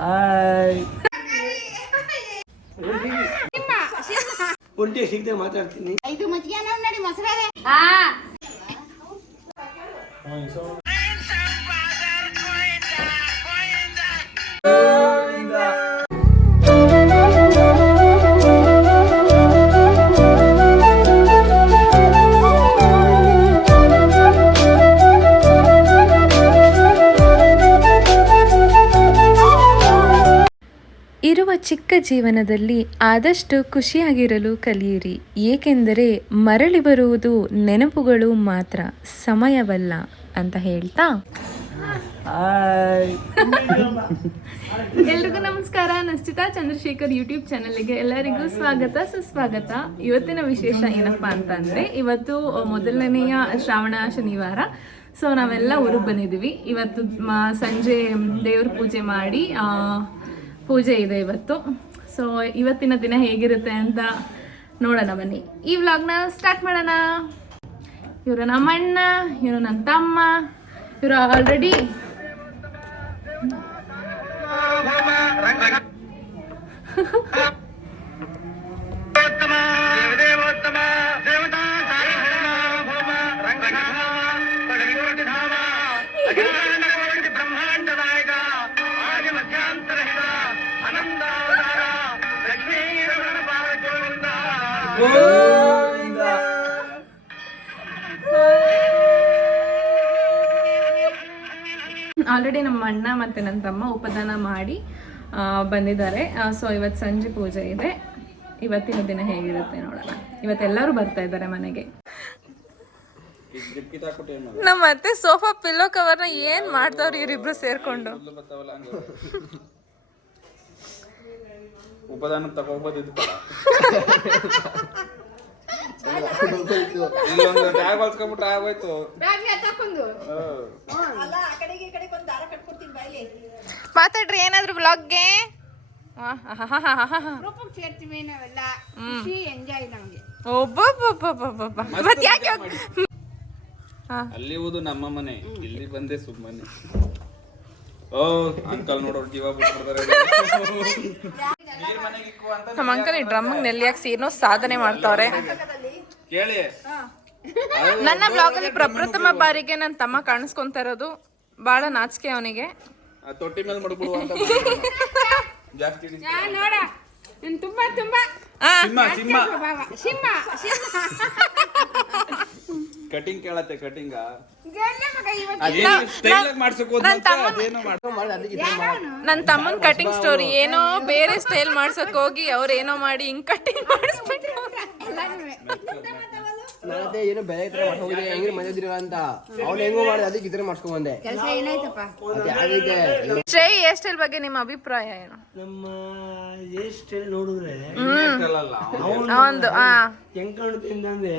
Hi ಒಂಟಿ ಸಿಗದೆ ಮಾತಾಡ್ತೀನಿ. ಐದು ಮಜ್ಜಿಗೆ ನೋಡಿ ಮೊಸರೇ. ಇರುವ ಚಿಕ್ಕ ಜೀವನದಲ್ಲಿ ಆದಷ್ಟು ಖುಷಿಯಾಗಿರಲು ಕಲಿಯಿರಿ, ಏಕೆಂದರೆ ಮರಳಿ ಬರುವುದು ನೆನಪುಗಳು ಮಾತ್ರ, ಸಮಯವಲ್ಲ ಅಂತ ಹೇಳ್ತಾ ಎಲ್ರಿಗೂ ನಮಸ್ಕಾರ. ನಶ್ಚಿತಾ ಚಂದ್ರಶೇಖರ್ ಯೂಟ್ಯೂಬ್ ಚಾನಲ್ಗೆ ಎಲ್ಲರಿಗೂ ಸ್ವಾಗತ ಸುಸ್ವಾಗತ. ಇವತ್ತಿನ ವಿಶೇಷ ಏನಪ್ಪಾ ಅಂತ ಅಂದರೆ, ಇವತ್ತು ಮೊದಲನೆಯ ಶ್ರಾವಣ ಶನಿವಾರ. ಸೊ ನಾವೆಲ್ಲ ಊರಿಗೆ ಬಂದಿದ್ದೀವಿ. ಇವತ್ತು ಸಂಜೆ ದೇವ್ರ ಪೂಜೆ ಮಾಡಿ ಪೂಜೆ ಇದೆ ಇವತ್ತು. ಸೊ ಇವತ್ತಿನ ದಿನ ಹೇಗಿರುತ್ತೆ ಅಂತ ನೋಡೋಣ ಬನ್ನಿ. ಈ ವ್ಲಾಗ್ನ ಸ್ಟಾರ್ಟ್ ಮಾಡೋಣ. ಇವರು ನಮ್ಮ ಅಣ್ಣ, ಇವರು ನನ್ನ ತಮ್ಮ. ಇವರು ಆಲ್ರೆಡಿ ಆಲ್ರೆಡಿ ನಮ್ಮ ಅಣ್ಣ ಮತ್ತು ನನ್ನ ತಮ್ಮ ಉಪದಾನ ಮಾಡಿ ಬಂದಿದ್ದಾರೆ. ಸೊ ಇವತ್ತು ಸಂಜೆ ಪೂಜೆ ಇದೆ. ಇವತ್ತಿನ ದಿನ ಹೇಗಿರುತ್ತೆ ನೋಡೋಣ. ಇವತ್ತೆಲ್ಲರೂ ಬರ್ತಾ ಇದ್ದಾರೆ ಮನೆಗೆ. ನಮ್ಮ ಅತ್ತೆ ಸೋಫಾ ಪಿಲ್ಲೋ ಕವರ್ನ ಏನ್ ಮಾಡ್ತಾವ್ರಿ ಇವರಿಬ್ರು ಸೇರ್ಕೊಂಡು. ಉಪದಾನ ತಗೋಬೋದಿತ್ತು. ಮಾತಾಡ್ರಿ ಏನಾದ್ರು ಬ್ಲಾಗ್ಗೆ. ಅಲ್ಲಿ ಹೋದು ನಮ್ಮ ಮನೆ, ಇಲ್ಲಿ ಬಂದೆ ಸುಮ್ಮನೆ. ಓ ಅಂಕಲ್ ನೋಡೋರು ಜೀವ ಬಿಟ್ಬಿಡ್ತಾರೆ. ನಮ್ಮ ಅಂಕಲ್ ಈ ಡ್ರಮ್ಗೆ ನೆಲ್ಲಿ ಹಾಕ್ಸಿ ಏನೋ ಸಾಧನೆ ಮಾಡ್ತಾವ್ರೆ. ಕೇಳಿ, ನನ್ನ ಬ್ಲಾಗ್ ಅಲ್ಲಿ ಪ್ರಪ್ರಥಮ ಬಾರಿಗೆ ನನ್ನ ತಮ್ಮ ಕಾಣಿಸ್ಕೊಂತ ಇರೋದು. ಬಹಳ ನಾಚಿಕೆ ಅವನಿಗೆ. ತೊಟ್ಟಿ ಮೇಲೆ ಮಡ್ಬಿಡು ಅಂತ ಜಾಸ್ತಿ ನೋಡ ತುಂಬಾ ತುಂಬಾ ಸಿಂಹ ಕಟಿಂಗ್ ಕೇಳತ್ತೆ. ಕಟಿಂಗ ನನ್ನ ತಮ್ಮನ್ ಕಟಿಂಗ್ ಸ್ಟೋರಿ. ಏನೋ ಬೇರೆ ಸ್ಟೈಲ್ ಮಾಡ್ಸಕ್ ಹೋಗಿ ಅವ್ರ ಏನೋ ಮಾಡಿ ಹಿಂಗ್ ಕಟಿಂಗ್ ಮಾಡಿಸ್ಬಿಟ್ಟು ಏನೋ ಬೇರೆ ತರ ಹೋಗಿದೆ ಹೆಂಗ್ರಿ ಮನೆದಿರ ಅಂತ ಅವ್ನು ಹೆಂಗೋ ಮಾಡಿ ಅದಕ್ಕೆ ಇತರ ಮಾಡ್ಸ್ಕೊಂಡ್ ಬಂದೆ. ಶ್ರೇಯ್ ಹೇರ್ ಸ್ಟೈಲ್ ಬಗ್ಗೆ ನಿಮ್ಮ ಅಭಿಪ್ರಾಯ ಏನು? ನಮ್ಮ ಹೇರ್ ಸ್ಟೈಲ್ ನೋಡಿದ್ರೆ ಒಂದು ಹೆಂಗ್ ಕಾಣುತ್ತೆ ಅಂತಂದ್ರೆ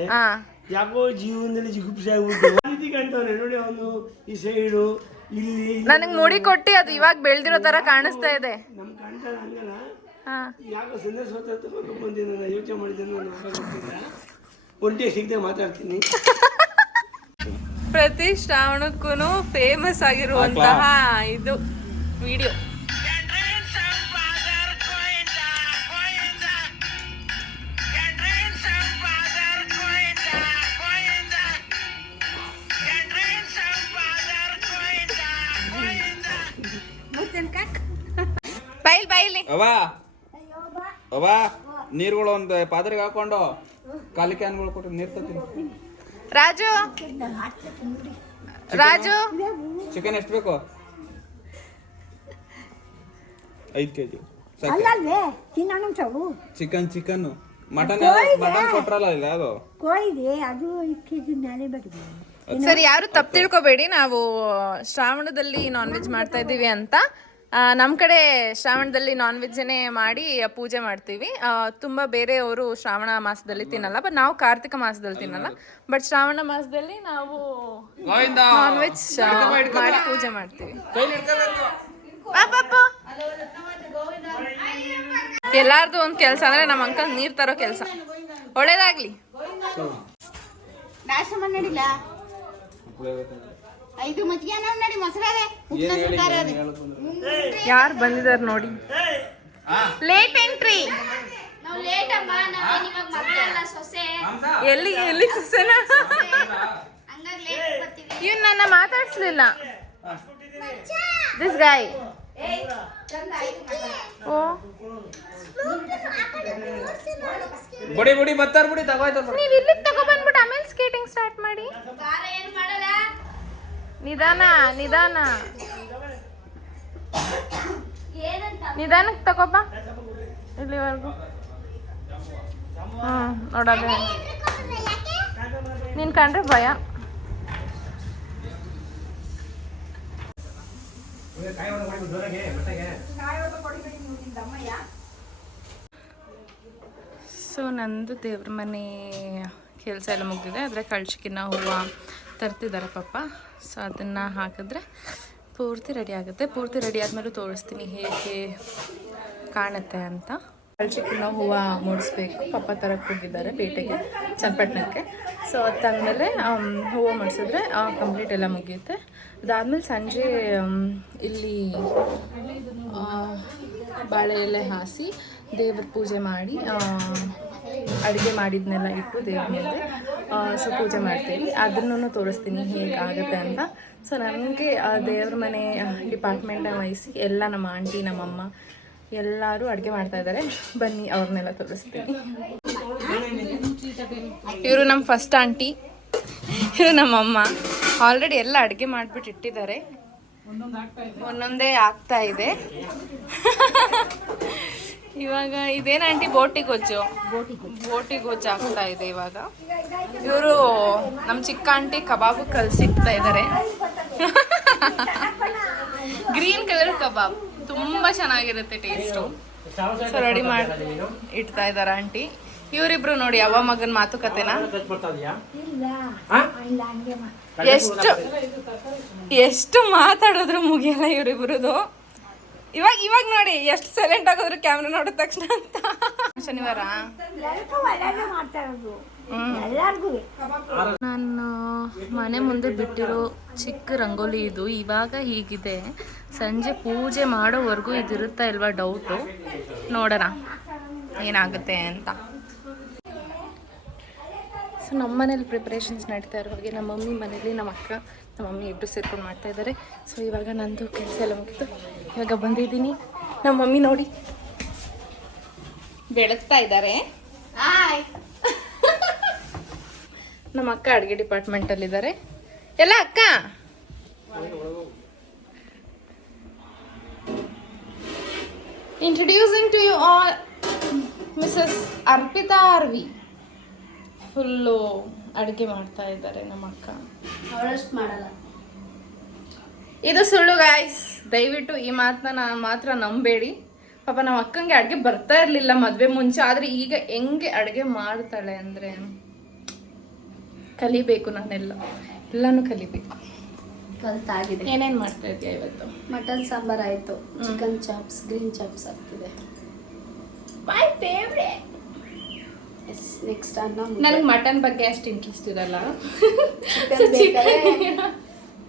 ಯಾಕೋ ಜೀವನದಲ್ಲಿ ಜಿಗುಪ್ಸೆ ಆಗ್ಬಿಟ್ಟು ರೀತಿ ಕಾಣ್ತಾವನೆ ನೋಡಿ. ಅವನು ಈ ಸೈಡು ಇಲ್ಲಿ ನನಗ್ ಮುಡಿ ಕೊಟ್ಟಿ ಅದು ಇವಾಗ ಬೆಳ್ದಿರೋ ತರ ಕಾಣಿಸ್ತಾ ಇದೆ. ನಮ್ ಕಾಣ್ತಾಳ ಹಂಗಲ್ಲ. ಯಾಕೋ ಸಂದೇಶ ತಗೊಂಡು ಬಂದಿದ್ದ ನಾನು ಯೋಚನೆ ಮಾಡಿದ್ದೇನೆ. ನಾನು ಗೊತ್ತಿಲ್ಲ, ಒಂಟಿ ಸಿಗದೆ ಮಾತಾಡ್ತೀನಿ. ಪ್ರತಿ ಶ್ರಾವಣಕ್ಕೂ ಫೇಮಸ್ ಆಗಿರುವಂತಹ ಇದು ವಿಡಿಯೋ. ಅವಾ ನೀರುಗಳು ಒಂದು ಪಾತ್ರೆಗೆ ಹಾಕೊಂಡು ಖಾಲಿ ಕ್ಯಾನ್ಗಳು ಕೊಟ್ಟು ನೀರು ತತ್ತೀನಿ. ರಾಜು ರಾಜು ಚಿಕನ್ ಎಷ್ಟು ಬೇಕು? 5 kg ಚಿಕನ್. ಮಟನ್ ಕೊಟ್ರಲ್ಲ ಇಲ್ಲ ಅದು ಸರಿ. ಯಾರು ತಪ್ಪು ತಿಳ್ಕೊಬೇಡಿ, ನಾವು ಶ್ರಾವಣದಲ್ಲಿ ನಾನ್ ವೆಜ್ ಮಾಡ್ತಾ ಇದ್ದೀವಿ ಅಂತ. ನಮ್ಮ ಕಡೆ ಶ್ರಾವಣದಲ್ಲಿ ನಾನ್ ವೆಜ್ಜನ್ನೇ ಮಾಡಿ ಪೂಜೆ ಮಾಡ್ತೀವಿ. ತುಂಬ ಬೇರೆಯವರು ಶ್ರಾವಣ ಮಾಸದಲ್ಲಿ ತಿನ್ನಲ್ಲ, ಬಟ್ ನಾವು ಕಾರ್ತಿಕ ಮಾಸದಲ್ಲಿ ತಿನ್ನಲ್ಲ. ಬಟ್ ಶ್ರಾವಣ ಮಾಸದಲ್ಲಿ ನಾವು ನಾನ್ ವೆಜ್ ಮಾಡಿ ಪೂಜೆ ಮಾಡ್ತೀವಿ. ಎಲ್ಲಾರ್ದು ಒಂದು ಕೆಲಸ ಅಂದ್ರೆ ನಮ್ಮ ಅಂಕಲ್ ನೀರ್ ತರೋ ಕೆಲಸ. ಒಳ್ಳೇದಾಗ್ಲಿ. ಐದು ಮಜ್ಜಿಗೆ ನೋಡಿ ಮೊಸರೇ ಯಾರು ಬಂದಿದ್ದಾರೆ ನೋಡಿ. Late entry. ಎಲ್ಲಿ ಸೊಸೆನಾ? ಇವ್ನು ನನ್ನ ಮಾತಾಡ್ಸ್ಲಿಲ್ಲ. ದಿಸ್ ಗಾಯ್. ಓ ಬುಡಿ ಬರ್ತಾರ ಬುಡಿ ತಗೋಯ್ತು. ನೀವು ಇಲ್ಲಿಗೆ ತಗೊಬಂದ್ಬಿಟ್ಟು ಆಮೇಲೆ ಸ್ಕೇಟಿಂಗ್ ಸ್ಟಾರ್ಟ್ ಮಾಡಿ. ನಿಧಾನಕ್ಕೆ ತಗೋಬ ಇಲ್ಲಿವರೆಗೂ. ನೋಡೋದು ನೀನ್ ಕಂಡ್ರೆ ಭಯ. ಸೊ ನಂದು ದೇವ್ರ ಮನೆ ಕೆಲಸ ಎಲ್ಲ ಮುಗಿದಿದೆ. ಆದರೆ ಕಳ್ಸಿಕಿನ್ನ ಹೂವು ತರ್ತಿದ್ದಾರೆ ಪಪ್ಪ. ಸೊ ಅದನ್ನು ಹಾಕಿದ್ರೆ ಪೂರ್ತಿ ರೆಡಿ ಆಗುತ್ತೆ. ಪೂರ್ತಿ ರೆಡಿ ಆದಮೇಲೆ ತೋರಿಸ್ತೀನಿ ಹೇಗೆ ಕಾಣುತ್ತೆ ಅಂತ. ಕಳ್ಸಿಕಿನ್ನ ಹೂವು ಮೂಡಿಸ್ಬೇಕು. ಪಪ್ಪ ತರಕ್ಕೆ ಹೋಗಿದ್ದಾರೆ ಪೇಟೆಗೆ, ಚನ್ನಪಟ್ಟಣಕ್ಕೆ. ಸೊ ಅದು ತಂದಮೇಲೆ ಹೂವು ಮಾಡಿಸಿದ್ರೆ ಕಂಪ್ಲೀಟ್ ಎಲ್ಲ ಮುಗಿಯುತ್ತೆ. ಅದಾದಮೇಲೆ ಸಂಜೆ ಇಲ್ಲಿ ಬಾಳೆ ಎಲೆ ಹಾಸಿ ದೇವ್ರ ಪೂಜೆ ಮಾಡಿ ಅಡುಗೆ ಮಾಡಿದ್ನೆಲ್ಲ ಇಟ್ಟು ದೇವ್ರ ಮೇಲೆ ಸೊ ಪೂಜೆ ಮಾಡ್ತೀವಿ. ಅದನ್ನು ತೋರಿಸ್ತೀನಿ ಹೇಗಾಗುತ್ತೆ ಅಂತ. ಸೊ ನನಗೆ ದೇವ್ರ ಮನೆ ಡಿಪಾರ್ಟ್ಮೆಂಟನ್ನು ವಹಿಸಿ ಎಲ್ಲ ನಮ್ಮ ಆಂಟಿ ನಮ್ಮಮ್ಮ ಎಲ್ಲರೂ ಅಡುಗೆ ಮಾಡ್ತಾಯಿದ್ದಾರೆ. ಬನ್ನಿ ಅವ್ರನ್ನೆಲ್ಲ ತೋರಿಸ್ತೀನಿ. ಇವರು ನಮ್ಮ ಫಸ್ಟ್ ಆಂಟಿ, ಇವರು ನಮ್ಮಮ್ಮ. ಆಲ್ರೆಡಿ ಎಲ್ಲ ಅಡುಗೆ ಮಾಡಿಬಿಟ್ಟು ಇಟ್ಟಿದ್ದಾರೆ. ಒಂದೊಂದೇ ಆಗ್ತಾ ಇದೆ. ಇವಾಗ ಇದೇನು ಆಂಟಿ? ಬೋಟಿ ಗೊಜ್ಜು ಆಗ್ತಾ ಇದೆ ಇವಾಗ. ಇವರು ನಮ್ಮ ಚಿಕ್ಕ ಆಂಟಿ ಕಬಾಬು ಕಲಸಿಕ್ತಾ ಇದ್ದಾರೆ. ಗ್ರೀನ್ ಕಲರ್ ಕಬಾಬ್ ತುಂಬ ಚೆನ್ನಾಗಿರುತ್ತೆ ಟೇಸ್ಟು. ಸೊ ರೆಡಿ ಮಾಡಿ ಇಡ್ತಾ ಇದ್ದಾರೆ ಆಂಟಿ. ಇವರಿಬ್ರು ನೋಡಿ ಅವ್ವ ಮಗನ ಮಾತುಕತೆನ ಎಷ್ಟು ಮಾತಾಡಿದ್ರು ಮುಗಿಯಲ್ಲ ಇವರಿಬ್ರದು. ಇವಾಗ ನೋಡಿ ಎಷ್ಟು ಸೈಲೆಂಟ್ ಆಗೋದ್ರು ಕ್ಯಾಮ್ರಾ ನೋಡಿದ ತಕ್ಷಣ ಅಂತ. ಶನಿವಾರ ನಾನು ಮನೆ ಮುಂದೆ ಬಿಟ್ಟಿರೋ ಚಿಕ್ಕ ರಂಗೋಲಿ ಇದು ಇವಾಗ ಹೀಗಿದೆ. ಸಂಜೆ ಪೂಜೆ ಮಾಡೋವರೆಗೂ ಇದಿರುತ್ತಾ ಇಲ್ವಾ ಡೌಟು. ನೋಡೋಣ ಏನಾಗುತ್ತೆ ಅಂತ. ಸೊ ನಮ್ಮ ಮನೇಲಿ ಪ್ರಿಪ್ರೇಷನ್ಸ್ ನಡೀತಾ ಇರೋ ಹಾಗೆ ನಮ್ಮ ಮಮ್ಮಿ ಮನೇಲಿ ನಮ್ಮ ಅಕ್ಕ ನಮ್ಮ ಮಮ್ಮಿ ಇಬ್ಬರು ಸೇರ್ಕೊಂಡು ಮಾಡ್ತಾಯಿದ್ದಾರೆ. ಸೊ ಇವಾಗ ನಂದು ಕೆಲಸ ಎಲ್ಲ ಮುಗಿತು. ಇವಾಗ ಬಂದಿದ್ದೀನಿ. ನಮ್ಮ ಮಮ್ಮಿ ನೋಡಿ ಬೆಳಗ್ತಾ ಇದ್ದಾರೆ. ನಮ್ಮ ಅಕ್ಕ ಅಡುಗೆ ಡಿಪಾರ್ಟ್ಮೆಂಟಲ್ಲಿದ್ದಾರೆ. ಎಲ್ಲ ಅಕ್ಕ introducing to you all Mrs Arpita Arvi. Full ಅಡುಗೆ ಮಾಡ್ತಾ ಇದ್ದಾರೆ ನಮ್ಮ ಅಕ್ಕ. ಅವಳಷ್ಟು ಮಾಡಲ್ಲ. ಇದು ಸುಳ್ಳು ಗಾಯ್ಸ್, ದಯವಿಟ್ಟು ಈ ಮಾತನ್ನ ಮಾತ್ರ ನಂಬೇಡಿ. ಪಾಪ ನಮ್ಮ ಅಕ್ಕಂಗೆ ಅಡುಗೆ ಬರ್ತಾ ಇರಲಿಲ್ಲ ಮದುವೆ ಮುಂಚೆ. ಆದರೆ ಈಗ ಹೆಂಗೆ ಅಡುಗೆ ಮಾಡ್ತಾಳೆ ಅಂದರೆ ಕಲಿಬೇಕು. ಎಲ್ಲನೂ ಕಲಿಬೇಕು. ಕಲ್ತಾಗಿದೆ. ಏನೇನು ಮಾಡ್ತಾ ಇದೆಯಾ ಇವತ್ತು? ಮಟನ್ ಸಾಂಬಾರ್ ಆಯಿತು, ಚಿಕನ್ ಚಾಪ್ಸ್, ಗ್ರೀನ್ ಚಾಪ್ಸ್ ಆಗ್ತಿದೆ. My favourite. ನೆಕ್ಸ್ಟ್ ಅನ್ನ. ನನಗೆ ಮಟನ್ ಬಗ್ಗೆ ಅಷ್ಟು ಇಂಟ್ರೆಸ್ಟ್ ಇರಲ್ಲ.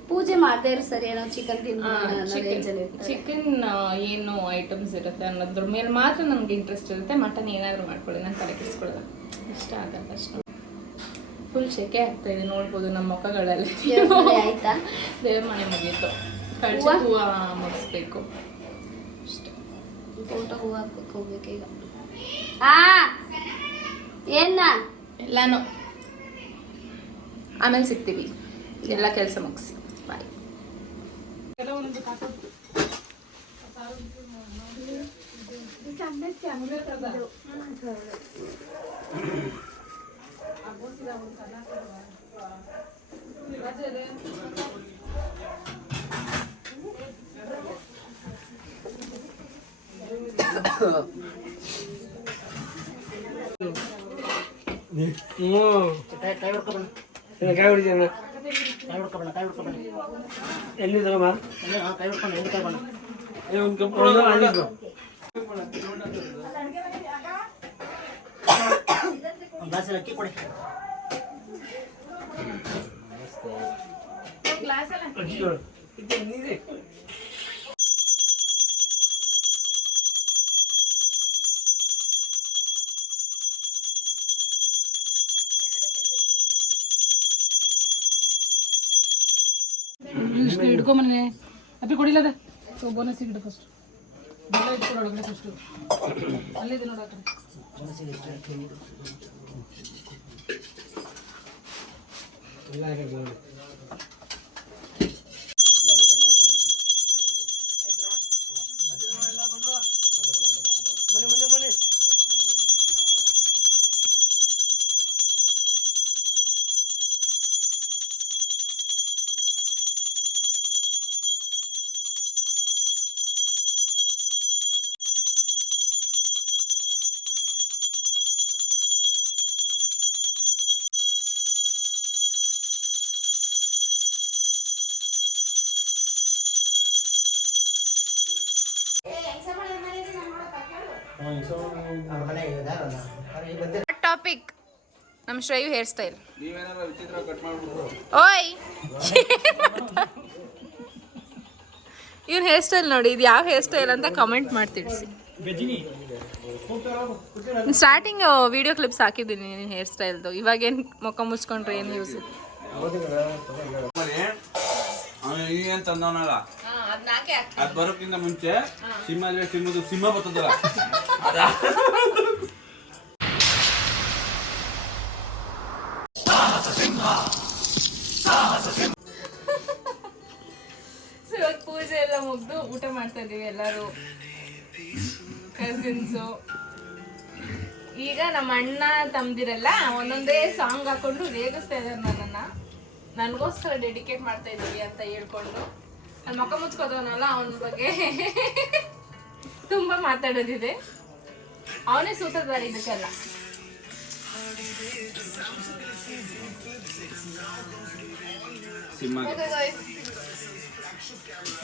ಪೂಜೆ ಮಾಡದೇ ಇರೋ ಸರಿ ಏನೋ ಚಿಕನ್ ಚಿಕನ್ ಏನು ಐಟಮ್ಸ್ ಇರುತ್ತೆ ಅನ್ನೋದ್ರ ಮೇಲೆ ಮಾತ್ರ ನಮ್ಗೆ ಇಂಟ್ರೆಸ್ಟ್ ಇರುತ್ತೆ. ಮಟನ್ ಏನಾದರೂ ಮಾಡ್ಕೊಳ್ಳಿ, ನಾನು ತಲೆ ಕೆಡಿಸ್ಕೊಳ್ಳಲ್ಲ, ಇಷ್ಟ ಆಗಲ್ಲ ಅಷ್ಟು. ಫುಲ್ ಶೆಕೆ ಆಗ್ತಾ ಇದೆ, ನೋಡ್ಬೋದು ನಮ್ಮ ಮುಖಗಳಲ್ಲಿ. ಆಯ್ತಾ? ದೇವ್ರ ಮನೆ ಮುಗೀತು, ಕಳ್ಸಿ ಹೂವು ಮುಗಿಸ್ಬೇಕು ಅಷ್ಟೇ. ಫೋಟೋ ಹೂವು ಹಾಕ್ಬೇಕು ಹೋಗ್ಬೇಕು ಈಗ. ಏನ ಎಲ್ಲಾನು ಆಮೇಲೆ ಸಿಗ್ತೀವಿ. ಎಲ್ಲ ಕೆಲಸ ಮುಗಿಸಿ ಬಾಯ್. ಕಾಯಿ ಹೊಡಿತೇನೆ. ಎಲ್ಲಿ ತಗೊಂಬ ಒಂದು ಕಪ್ ಆಗಿದ್ದು. ಅಕ್ಕಿ ಕೊಡಿ. ನೀರೇ ಹಿಡ್ಕೊಂಬನೆ ಅಪ್ಪಿ ಕೊಡಿಲ್ಲದ ಸೊ ಬೋನಸ್ ಇಡು ಫಸ್ಟ್ ಬೆಲ್ಲ ಇಟ್ಕೊಡು ಒಳಗಡೆ ಫಸ್ಟು ಅಲ್ಲಿದೆ ನೋಡು ಆ ಕಡೆ ಎಲ್ಲ ಹಾಕಿ ನೋಡಿ. ಟಾಪಿಕ್ ನಮ್ಮ ಶ್ರೇಯು ಹೇರ್ ಸ್ಟೈಲ್. ನೀವೇನಾರ ವಿಚಿತ್ರ ಕಟ್ ಮಾಡ್ಬಿಟ್ರು ಓಯ್ ಇವ್ನ ಹೇರ್ ಸ್ಟೈಲ್ ನೋಡಿ, ಇದು ಯಾವ ಹೇರ್ ಸ್ಟೈಲ್ ಅಂತ ಕಮೆಂಟ್ ಮಾಡಿ ತಿಳಿಸಿ. ಸ್ಟಾರ್ಟಿಂಗ್ ವಿಡಿಯೋ ಕ್ಲಿಪ್ಸ್ ಹಾಕಿದ್ದೀನಿ ನೀನು ಹೇರ್ ಸ್ಟೈಲ್ದು. ಇವಾಗೇನು ಮುಖ ಮುಚ್ಕೊಂಡ್ರೆ ಏನು ಯೂಸ್? ಏನ್ ತಂದವನಲ್ಲ ಅದ್ ಬರೋಕ್ಕಿಂತ ಮುಂಚೆ ಸಿಂಹದ ಸಿಂಹ ಬರ್ತದಲ್ಲ ಸೊ ಇವಾಗ ಪೂಜೆ ಎಲ್ಲ ಮುಗ್ದು ಊಟ ಮಾಡ್ತಾ ಇದೀವಿ ಎಲ್ಲರೂ ಕಸಿನ್ಸು. ಈಗ ನಮ್ಮ ಅಣ್ಣ ತಮ್ದಿರೆಲ್ಲ ಒಂದೊಂದೇ ಸಾಂಗ್ ಹಾಕೊಂಡು ರೇಗಿಸ್ತಾ ಇದ್ದಾರೆ ನನ್ನನ್ನು. ನನಗೋಸ್ಕರ ಡೆಡಿಕೇಟ್ ಮಾಡ್ತಾ ಇದ್ದೀವಿ ಅಂತ ಹೇಳ್ಕೊಂಡು ನನ್ನ ಮುಖ ಮುಚ್ಕೋದವನಲ್ಲ ಅವನ ಬಗ್ಗೆ ತುಂಬ ಮಾತಾಡೋದಿದೆ. ಅವನೇ ಸೂತ್ರಧಾರ ಇದಕ್ಕೆಲ್ಲ.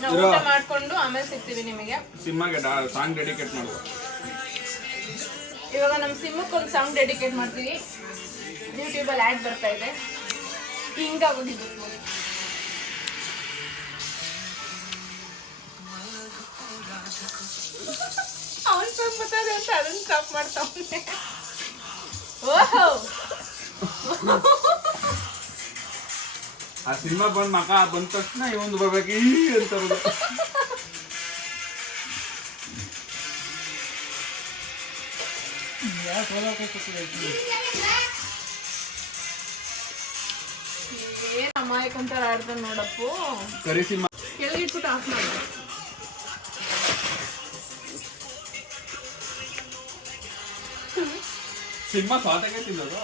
ನಾವು ಊಟ ಮಾಡ್ಕೊಂಡು ಆಮೇಲೆ ಸಿಗ್ತೀವಿ ನಿಮಗೆ. ಸಿಂಹಗೆ ಸಾಂಗ್ ಡೆಡಿಕೇಟ್ ಮಾಡುವ. ಇವಾಗ ನಮ್ಮ ಸಿಂಹಕ್ಕೊಂದು ಸಾಂಗ್ ಡೆಡಿಕೇಟ್ ಮಾಡ್ತೀವಿ. ಯೂಟ್ಯೂಬಲ್ಲಿ ಆ್ಯಡ್ ಬರ್ತಾ ಇದೆ. ಹಿಂಗಾಗೋದಿದ್ದು ಅವನ್ ಸಾಂಗ್ ಬರ್ತದೆ ಅಂತ ಅದನ್ನ ಸ್ಟಾಪ್ ಮಾಡ್ತಾವನೆ. ಓಹೋ ಆ ಸಿನಿಮಾ ಬಂದ್ ಮಕ ಬಂದ ತಕ್ಷಣ ಇವೊಂದು ಬರ್ಬೇಕು ಅಂತ ಏನ್ ಅಮಾಯಕಂತಾರ ಆಡ್ತಾನೆ ನೋಡಪ್ಪು. ಕರಿ ಸಿಂಹ ಕೆಳಗಿಟ್ಬಿಟ್ಟು ಆಫ್ ಮಾಡಿ. ಸಿಂಹ ಸ್ವಾತಕ್ಕೆ ತಿನ್ನೋದು.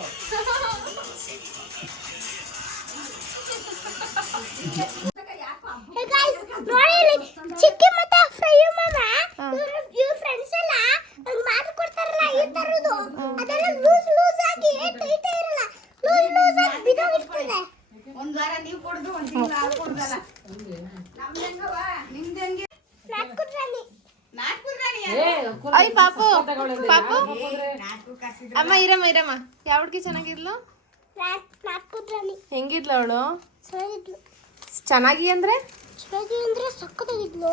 ಚಿಕ್ಕಿ ಮತ್ತೆ ಫ್ರೈಯು ಮಾಮ ಇವ್ರ ಫ್ರೆಂಡ್ಸ್ ಎಲ್ಲ ಮಾತು ಕೊಡ್ತಾರಲ್ಲ ಈ ತರದು ಅದೆಲ್ಲ ಲೂಸ್ ಆಗಿ ಟೈಟ್ ಇರಲ್ಲ, ಲೂಸ್ ಆಗಿ ಬಿದೋಗಿರ್ತದೆ. ಒಂದ್ ವಾರ ನೀವು ಕೊಡುದು ಒಂದ್ ತಿಂಗಳು ಆರು ಕೊಡುದಲ್ಲ. ನಮ್ದೆಂಗವ ನಿಮ್ದೆಂಗೆ ಅಯ್ಯ ಪಾಪು ಪಾಪು ಅಮ್ಮ ಇರಮ್ಮ ಯಾವ ಹುಡ್ಗಿ ಚೆನ್ನಾಗಿದ್ಲು? ಹೆಂಗಿದ್ಲು ಅವಳು? ಚೆನ್ನಾಗಿ ಅಂದ್ರೆ ಸಕ್ಕತ್ತಾಗಿದ್ಲು.